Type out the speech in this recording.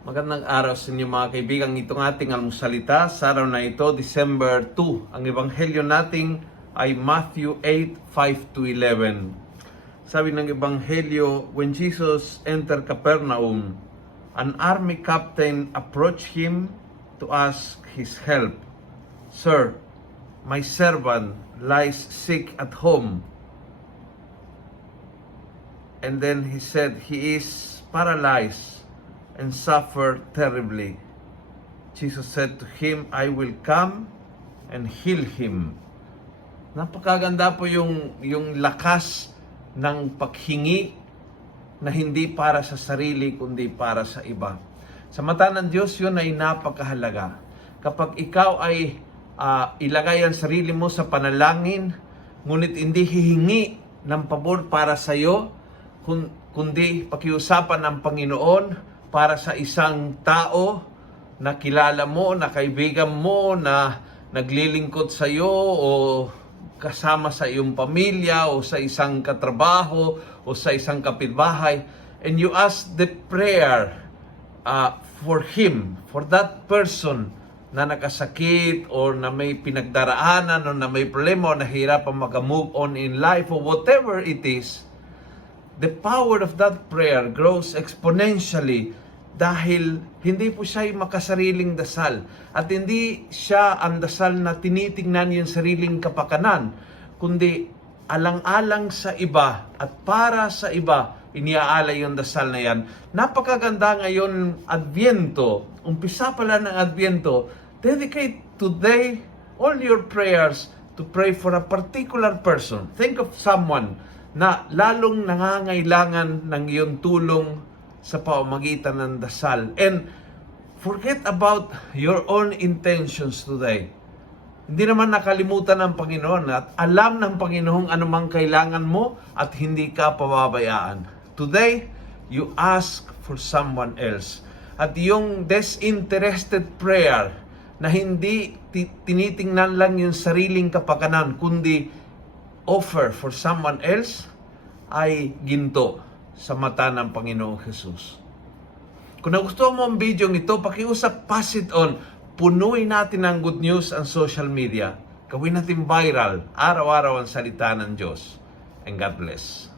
Magandang araw sa inyo mga kaibigan. Itong ating almusalita sa araw na ito, December 2. Ang ebanghelyo natin ay Matthew 8:5-11. Sabi ng ebanghelyo, when Jesus entered Capernaum, an army captain approached him to ask his help. Sir, my servant lies sick at home. And then he said, he is paralyzed and suffer terribly. Jesus said to him, I will come and heal him. Napakaganda po yung lakas ng paghingi na hindi para sa sarili kundi para sa iba. Sa mata ng Diyos, yun ay napakahalaga. Kapag ikaw ay ilagay ang sarili mo sa panalangin, ngunit hindi hihingi ng pabor para sa iyo, kundi pakiusapan ng Panginoon para sa isang tao na kilala mo, na kaibigan mo, na naglilingkod sa iyo o kasama sa iyong pamilya o sa isang katrabaho o sa isang kapitbahay, and you ask the prayer for him, for that person na nakasakit or na may pinagdaraanan o na may problema o nahihirapan mag-move on in life or whatever it is, the power of that prayer grows exponentially dahil hindi po siya yung makasariling dasal at hindi siya ang dasal na tinitingnan yung sariling kapakanan, kundi alang-alang sa iba at para sa iba iniaalay yung dasal na yan. Napakaganda ngayon Adbyento, umpisa pala ng Adbyento, dedicate today all your prayers to pray for a particular person. Think of someone na lalong nangangailangan ng iyong tulong sa pamamagitan ng dasal. And forget about your own intentions today. Hindi naman nakalimutan ng Panginoon at alam ng Panginoon anumang kailangan mo at hindi ka pababayaan. Today, you ask for someone else. At yung disinterested prayer na hindi tinitingnan lang yung sariling kapakanan, kundi offer for someone else, ay ginto sa mata ng Panginoong Jesus. Kung nagustuhan mo ang video ito, pakiusap, pass it on. Punuin natin ng good news ang social media. Gawin natin viral, araw-araw ang salita ng Diyos. And God bless.